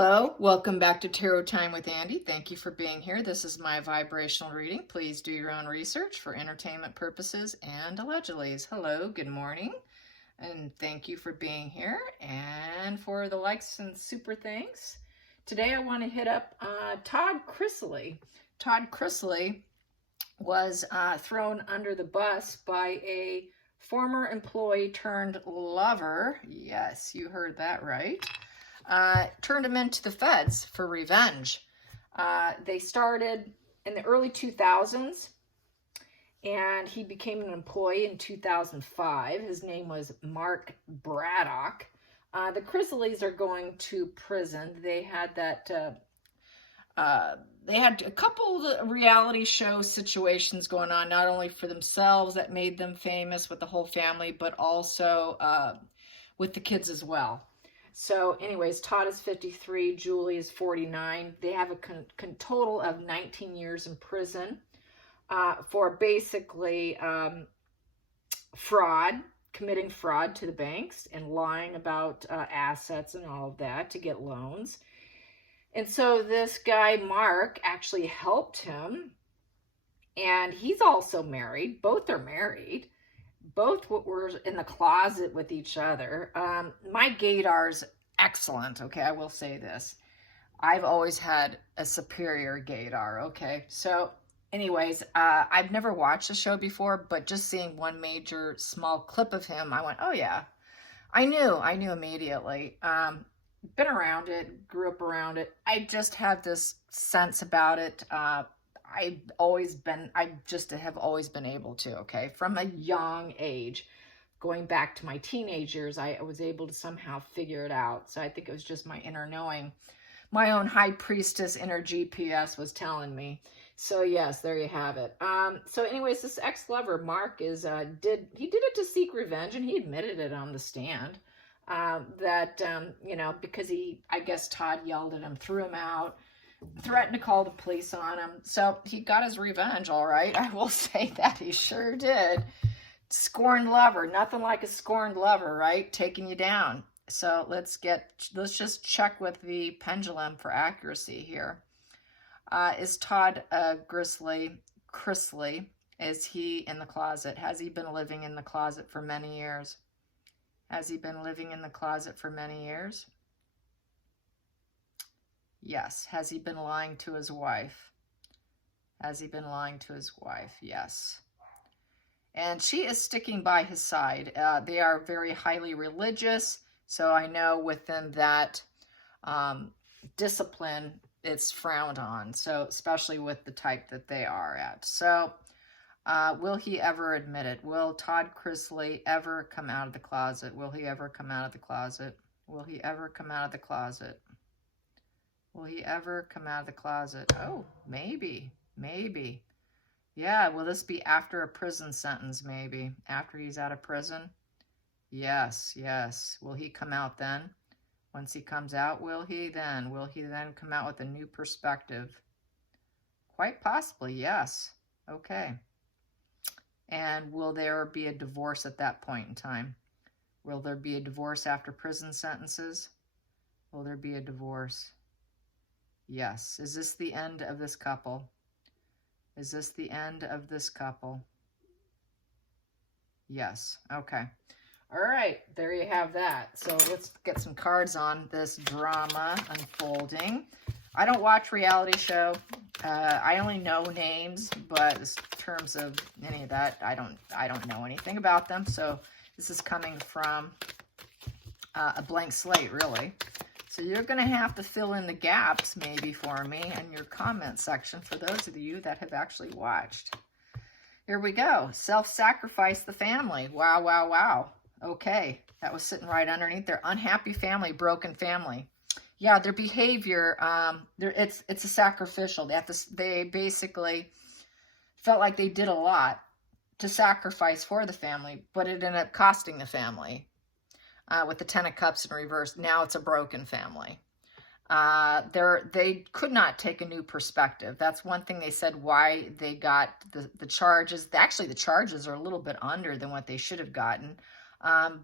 Hello, welcome back to Tarot Time with Andy. Thank you for being here. This is my vibrational reading. Please do your own research for entertainment purposes and allegedly. Hello, good morning, and thank you for being here and for the likes and super thanks. Today I want to hit up Todd Chrisley. Todd Chrisley was thrown under the bus by a former employee turned lover. Yes, you heard that right. Turned him into the feds for revenge. They started in the early 2000s, and he became an employee in 2005. His name was Mark Braddock. The Chrisleys are going to prison. They had they had a couple of reality show situations going on, not only for themselves that made them famous with the whole family, but also with the kids as well. So anyways, Todd is 53, Julie is 49. They have a total of 19 years in prison for basically committing fraud to the banks and lying about assets and all of that to get loans. And so this guy, Mark, actually helped him. And he's also married. Both are married. Both were in the closet with each other. My gaydar's excellent, okay? I will say this. I've always had a superior gaydar, okay? So anyways, I've never watched the show before, but just seeing one major small clip of him, I went, oh yeah. I knew immediately. Been around it, grew up around it. I just had this sense about it. I just have always been able to, okay? From a young age, going back to my teenage years, I was able to somehow figure it out. So I think it was just my inner knowing. My own high priestess inner GPS was telling me. So yes, there you have it. So anyways, this ex-lover, Mark, did it to seek revenge, and he admitted it on the stand. Because I guess Todd yelled at him, threw him out, threatened to call the police on him. So he got his revenge, all right. I will say that he sure did. Scorned lover, nothing like a scorned lover, right? Taking you down. So let's just check with the pendulum for accuracy here. Is Todd Chrisley, is he in the closet? Has he been living in the closet for many years? Has he been living in the closet for many years? Yes. Has he been lying to his wife? Has he been lying to his wife? Yes. And she is sticking by his side. They are very highly religious. So I know within that discipline, it's frowned on. So especially with the type that they are at. So will he ever admit it? Will Todd Chrisley ever come out of the closet? Will he ever come out of the closet? Will he ever come out of the closet? Will he ever come out of the closet? Oh, maybe. Yeah, will this be after a prison sentence, maybe? After he's out of prison? Yes. Will he come out then? Once he comes out, will he then come out with a new perspective? Quite possibly, yes. Okay. And will there be a divorce at that point in time? Will there be a divorce after prison sentences? Will there be a divorce? Yes. Is this the end of this couple? Is this the end of this couple? Yes. Okay. All right. There you have that. So let's get some cards on this drama unfolding. I don't watch reality show. I only know names, but in terms of any of that, I don't know anything about them. So this is coming from a blank slate, really. So you're going to have to fill in the gaps maybe for me in your comment section for those of you that have actually watched. Here we go. Self-sacrifice the family. Wow. Okay. That was sitting right underneath their unhappy family, broken family. Yeah, their behavior, it's a sacrificial. They basically felt like they did a lot to sacrifice for the family, but it ended up costing the family. With the Ten of Cups in reverse, now it's a broken family. They could not take a new perspective. That's one thing they said why they got the charges. Actually, the charges are a little bit under than what they should have gotten,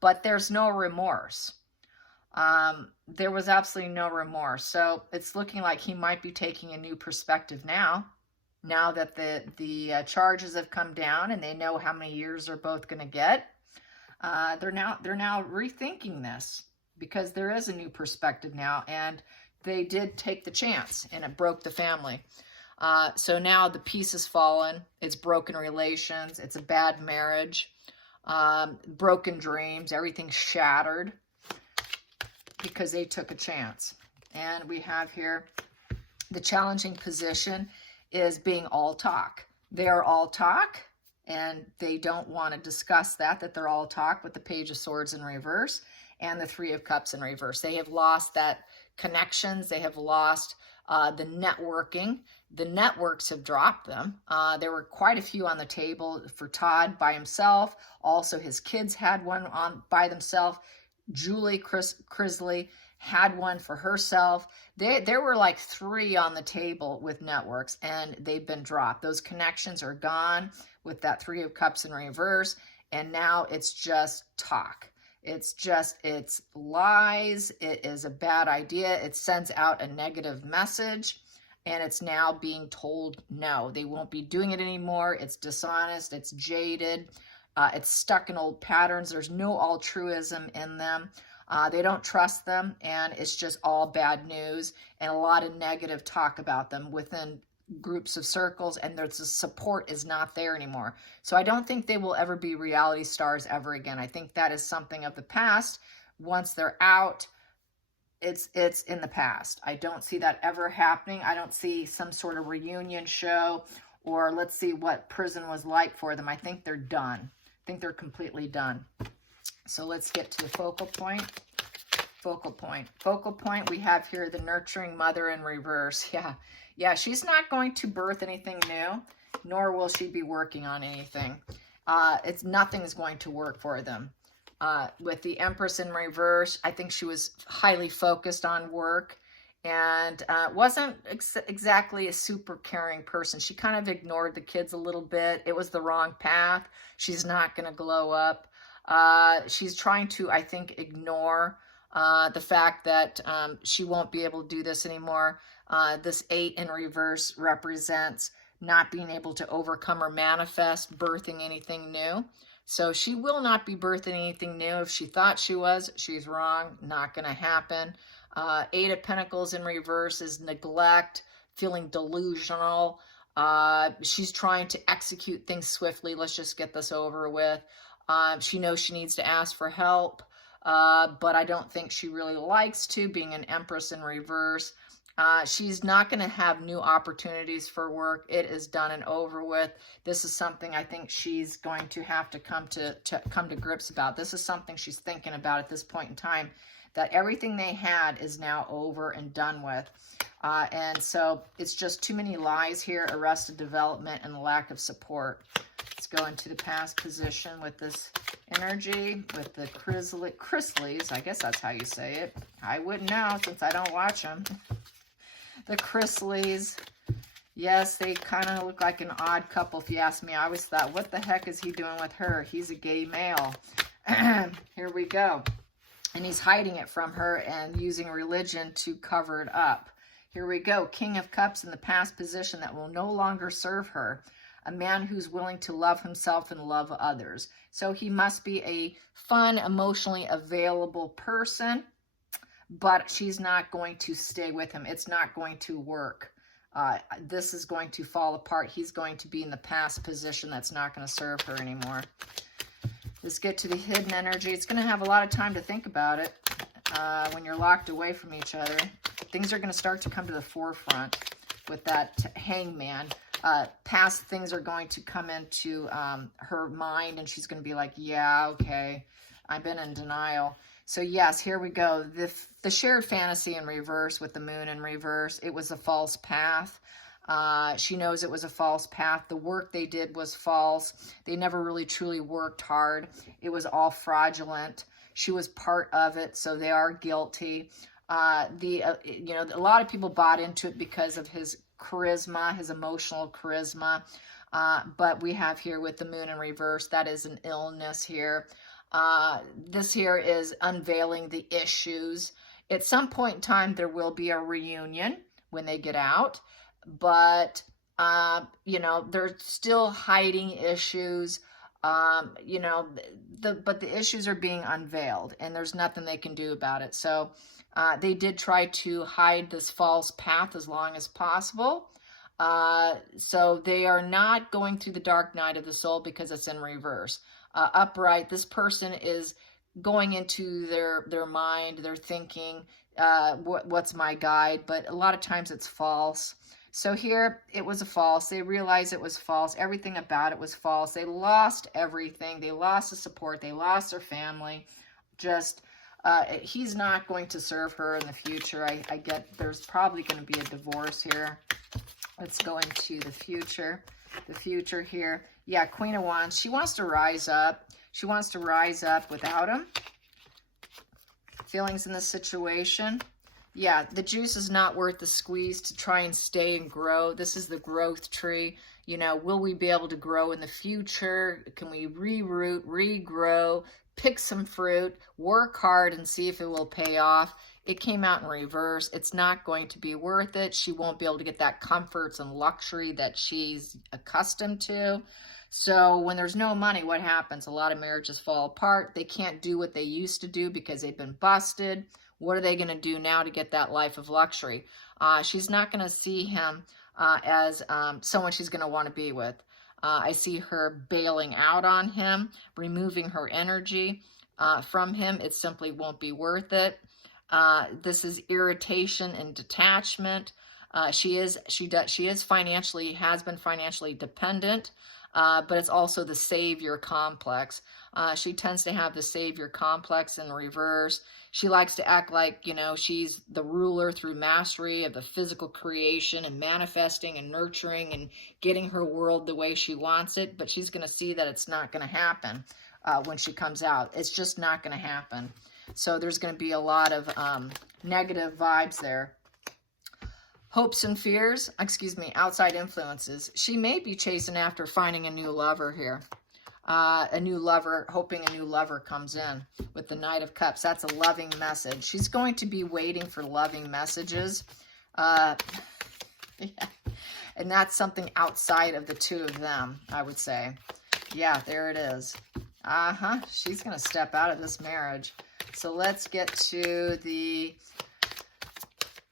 but there's no remorse. There was absolutely no remorse. So it's looking like he might be taking a new perspective now that the charges have come down and they know how many years they're both going to get. They're now rethinking this because there is a new perspective now, and they did take the chance, and it broke the family. So now the peace has fallen. It's broken relations. It's a bad marriage. Broken dreams. Everything's shattered because they took a chance. And we have here the challenging position is being all talk. They are all talk, and they don't want to discuss that they're all talk, with the Page of Swords in reverse and the Three of Cups in reverse. They have lost that connections. They have lost the networking. The networks have dropped them. There were quite a few on the table for Todd by himself. Also, his kids had one on by themselves. Julie Chrisley had one for herself. There were like 3 on the table with networks, and they've been dropped. Those connections are gone with that Three of Cups in reverse, and now it's just talk. It's lies. It is a bad idea. It sends out a negative message, and it's now being told no. They won't be doing it anymore. It's dishonest. It's jaded. It's stuck in old patterns. There's no altruism in them. They don't trust them, and it's just all bad news and a lot of negative talk about them within groups of circles, and the support is not there anymore. So I don't think they will ever be reality stars ever again. I think that is something of the past. Once they're out, it's in the past. I don't see that ever happening. I don't see some sort of reunion show, or let's see what prison was like for them. I think they're done. I think they're completely done. So let's get to the focal point. Focal point. Focal point, we have here the nurturing mother in reverse. Yeah, she's not going to birth anything new, nor will she be working on anything. Nothing is going to work for them. With the Empress in reverse, I think she was highly focused on work and wasn't exactly a super caring person. She kind of ignored the kids a little bit. It was the wrong path. She's not going to glow up. She's trying to, I think, ignore the fact that she won't be able to do this anymore. This 8 in reverse represents not being able to overcome or manifest birthing anything new. So she will not be birthing anything new. If she thought she was, she's wrong. Not going to happen. 8 of Pentacles in reverse is neglect, feeling delusional. She's trying to execute things swiftly. Let's just get this over with. She knows she needs to ask for help, but I don't think she really likes to, being an Empress in reverse. She's not going to have new opportunities for work. It is done and over with. This is something I think she's going to have to come to grips about. This is something she's thinking about at this point in time, that everything they had is now over and done with. And so it's just too many lies here, arrested development, and lack of support. Let's go into the past position with this energy, with the Chrisleys. I guess that's how you say it. I wouldn't know since I don't watch them. The Chrisleys. Yes, they kind of look like an odd couple, if you ask me. I always thought, what the heck is he doing with her? He's a gay male. Here we go. And he's hiding it from her and using religion to cover it up. Here we go. King of Cups in the past position that will no longer serve her. A man who's willing to love himself and love others. So he must be a fun, emotionally available person, but she's not going to stay with him. It's not going to work. This is going to fall apart. He's going to be in the past position that's not going to serve her anymore. Let's get to the hidden energy. It's going to have a lot of time to think about it when you're locked away from each other. Things are going to start to come to the forefront with that hangman. Past things are going to come into her mind, and she's going to be like, yeah, okay, I've been in denial. So yes, here we go. The shared fantasy in reverse with the moon in reverse. It was a false path. She knows it was a false path. The work they did was false. They never really truly worked hard. It was all fraudulent. She was part of it, so they are guilty. A lot of people bought into it because of his charisma, his emotional charisma. But we have here with the moon in reverse, that is an illness here. This here is unveiling the issues. At some point in time, there will be a reunion when they get out, but, you know, they're still hiding issues. You know, but the issues are being unveiled, and there's nothing they can do about it. So they did try to hide this false path as long as possible. So they are not going through the dark night of the soul because it's in reverse. Upright, this person is going into their mind, their thinking, what's my guide, but a lot of times it's false. So here it was a false. They realized it was false. Everything about it was false. They lost everything. They lost the support. They lost their family. Just, he's not going to serve her in the future. I get there's probably going to be a divorce here. Let's go into the future. The future here. Yeah, Queen of Wands. She wants to rise up. She wants to rise up without him. Feelings in this situation. Yeah, the juice is not worth the squeeze to try and stay and grow. This is the growth tree. You know, will we be able to grow in the future? Can we reroot, regrow, pick some fruit, work hard and see if it will pay off? It came out in reverse. It's not going to be worth it. She won't be able to get that comforts and luxury that she's accustomed to. So when there's no money, what happens? A lot of marriages fall apart. They can't do what they used to do because they've been busted. What are they going to do now to get that life of luxury? She's not going to see him as someone she's going to want to be with. I see her bailing out on him, removing her energy from him. It simply won't be worth it. This is irritation and detachment. She is financially, has been financially dependent. But it's also the savior complex. She tends to have the savior complex in reverse. She likes to act like, you know, she's the ruler through mastery of the physical creation and manifesting and nurturing and getting her world the way she wants it. But she's going to see that it's not going to happen when she comes out. It's just not going to happen. So there's going to be a lot of negative vibes there. Hopes and fears, outside influences. She may be chasing after finding a new lover here. A new lover, hoping a new lover comes in with the Knight of Cups. That's a loving message. She's going to be waiting for loving messages. Yeah. And that's something outside of the two of them, I would say. Yeah, there it is. She's going to step out of this marriage. So let's get to the...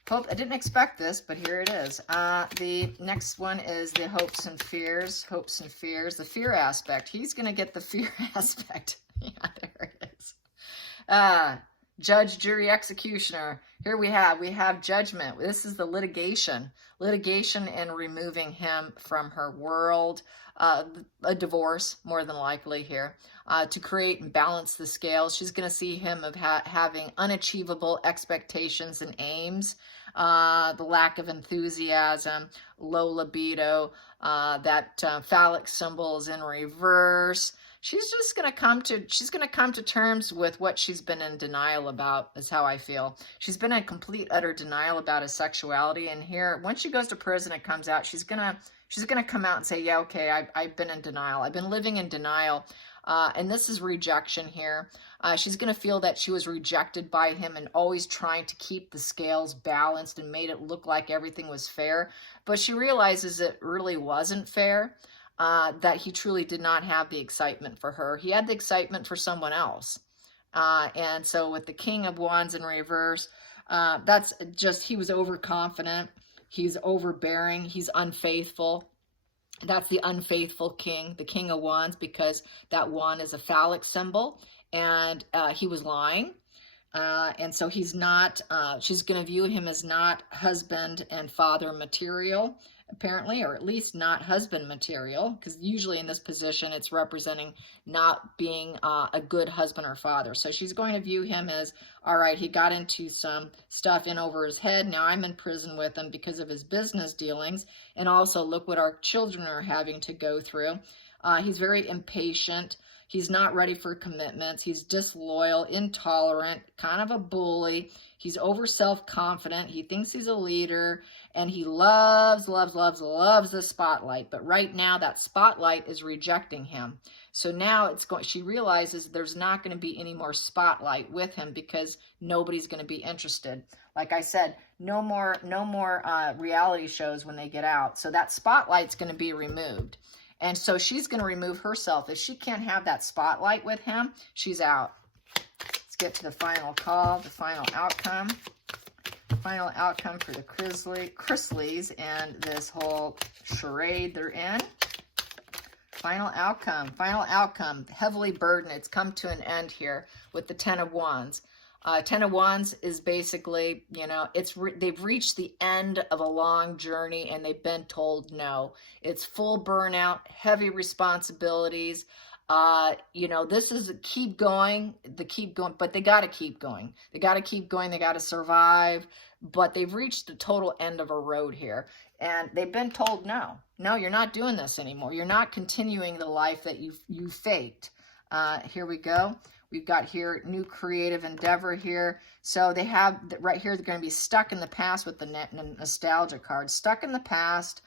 Hope, I didn't expect this, but here it is. The next one is the hopes and fears. Hopes and fears. The fear aspect. He's going to get the fear aspect. Yeah, there it is. Judge, jury, executioner. Here we have judgment. This is the litigation. Litigation and removing him from her world. A divorce, more than likely here. To create and balance the scales. She's going to see him of having unachievable expectations and aims. The lack of enthusiasm, low libido, that phallic symbol is in reverse. She's just going to come to terms with what she's been in denial about, is how I feel. She's been in complete, utter denial about his sexuality. And here, when she goes to prison and comes out, she's going to come out and say, yeah, okay, I've been in denial. I've been living in denial. And this is rejection here. She's going to feel that she was rejected by him and always trying to keep the scales balanced and made it look like everything was fair. But she realizes it really wasn't fair, that he truly did not have the excitement for her. He had the excitement for someone else. And so with the King of Wands in reverse, that's just, he was overconfident. He's overbearing. He's unfaithful. That's the unfaithful king, the King of Wands, because that wand is a phallic symbol, and he was lying. And so he's not, she's going to view him as not husband and father material, apparently, or at least not husband material, because usually in this position, it's representing not being a good husband or father. So she's going to view him as, all right, he got into some stuff in over his head. Now I'm in prison with him because of his business dealings. And also look what our children are having to go through. He's very impatient. He's not ready for commitments. He's disloyal, intolerant, kind of a bully. He's over self-confident. He thinks he's a leader, and he loves, loves, loves, loves the spotlight. But right now, that spotlight is rejecting him. So now she realizes there's not going to be any more spotlight with him because nobody's going to be interested. Like I said, no more reality shows when they get out. So that spotlight's going to be removed. And so she's going to remove herself. If she can't have that spotlight with him, she's out. Let's get to the final call, the final outcome. Final outcome for the Chrisleys and this whole charade they're in. Final outcome, heavily burdened. It's come to an end here with the Ten of Wands. Ten of Wands is basically, you know, they've reached the end of a long journey and they've been told no. It's full burnout, heavy responsibilities. You know, this is keep going, but they got to keep going. They got to keep going. They got to survive, but they've reached the total end of a road here. And they've been told no. No, you're not doing this anymore. You're not continuing the life that you faked. Here we go. We've got here new creative endeavor here. So they have right here, they're going to be stuck in the past with the nostalgia card. Stuck in the past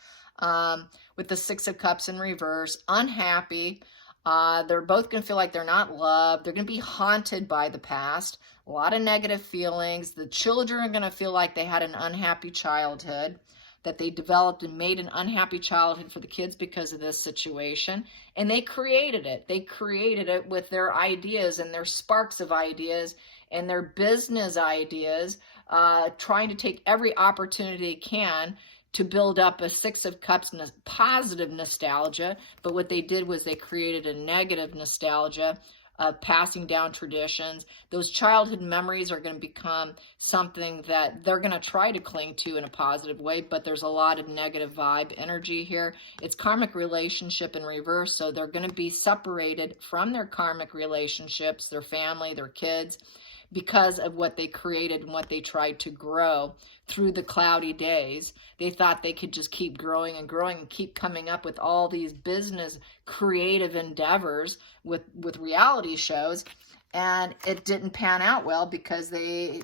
with the Six of Cups in reverse. Unhappy. They're both going to feel like they're not loved. They're going to be haunted by the past. A lot of negative feelings. The children are going to feel like they had an unhappy childhood, that they developed and made an unhappy childhood for the kids because of this situation. And they created it. They created it with their ideas and their sparks of ideas and their business ideas, trying to take every opportunity they can to build up a Six of Cups positive nostalgia. But what they did was they created a negative nostalgia of passing down traditions. Those childhood memories are going to become something that they're going to try to cling to in a positive way, but there's a lot of negative vibe energy here. It's karmic relationship in reverse, so they're going to be separated from their karmic relationships, their family, their kids, because of what they created and what they tried to grow through the cloudy days. They thought they could just keep growing and growing and keep coming up with all these business creative endeavors with reality shows, and it didn't pan out well because they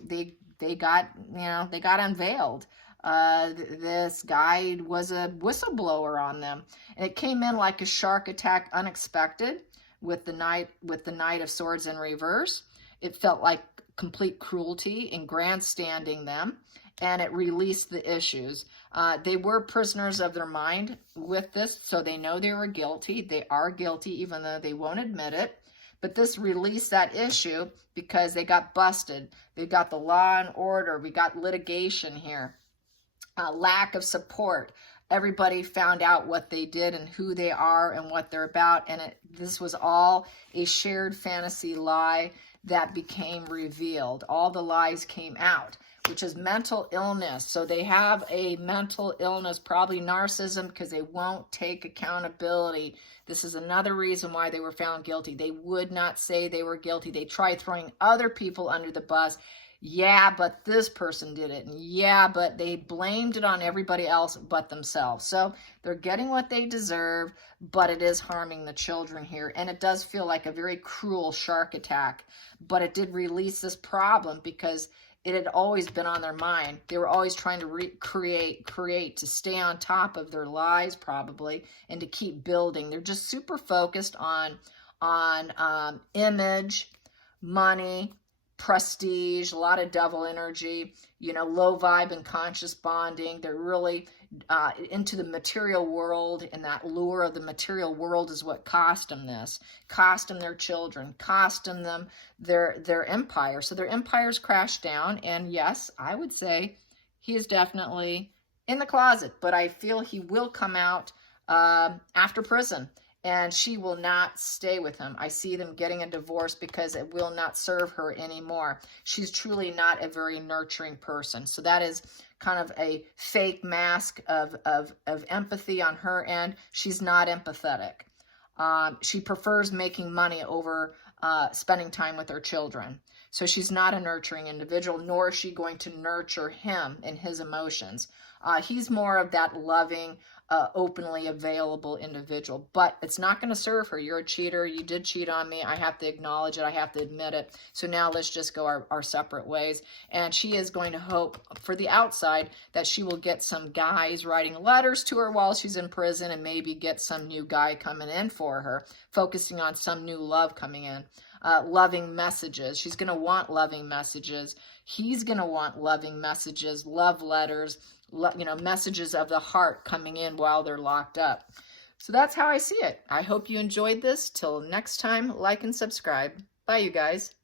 got, you know, they got unveiled. This guy was a whistleblower on them, and it came in like a shark attack, unexpected, with the Knight of Swords in reverse. It felt like complete cruelty in grandstanding them, and it released the issues. They were prisoners of their mind with this, so they know they were guilty. They are guilty, even though they won't admit it. But this released that issue because they got busted. They got the law and order. We got litigation here. Lack of support. Everybody found out what they did and who they are and what they're about. And this was all a shared fantasy lie that became revealed. All the lies came out, which is mental illness. So they have a mental illness, probably narcissism, because they won't take accountability. This is another reason why they were found guilty. They would not say they were guilty. They tried throwing other people under the bus. Yeah, but this person did it. And yeah, but they blamed it on everybody else but themselves. So they're getting what they deserve, but it is harming the children here. And it does feel like a very cruel shark attack. But it did release this problem because it had always been on their mind. They were always trying to create, to stay on top of their lies probably, and to keep building. They're just super focused on image, money, prestige, a lot of devil energy, you know, low vibe and conscious bonding. They're really into the material world, and that lure of the material world is what cost them this, cost them their children, cost them their empire. So their empires crashed down, and yes, I would say he is definitely in the closet, but I feel he will come out after prison. And she will not stay with him. I see them getting a divorce because it will not serve her anymore. She's truly not a very nurturing person. So that is kind of a fake mask of empathy on her end. She's not empathetic. She prefers making money over spending time with her children. So she's not a nurturing individual, nor is she going to nurture him and his emotions. He's more of that loving, openly available individual, but it's not going to serve her. You're a cheater. You did cheat on me. I have to acknowledge it. I have to admit it. So now let's just go our separate ways. And she is going to hope for the outside that she will get some guys writing letters to her while she's in prison, and maybe get some new guy coming in for her, focusing on some new love coming in. Loving messages. She's going to want loving messages. He's going to want loving messages, love letters, messages of the heart coming in while they're locked up. So that's how I see it. I hope you enjoyed this. Till next time, like and subscribe. Bye, you guys.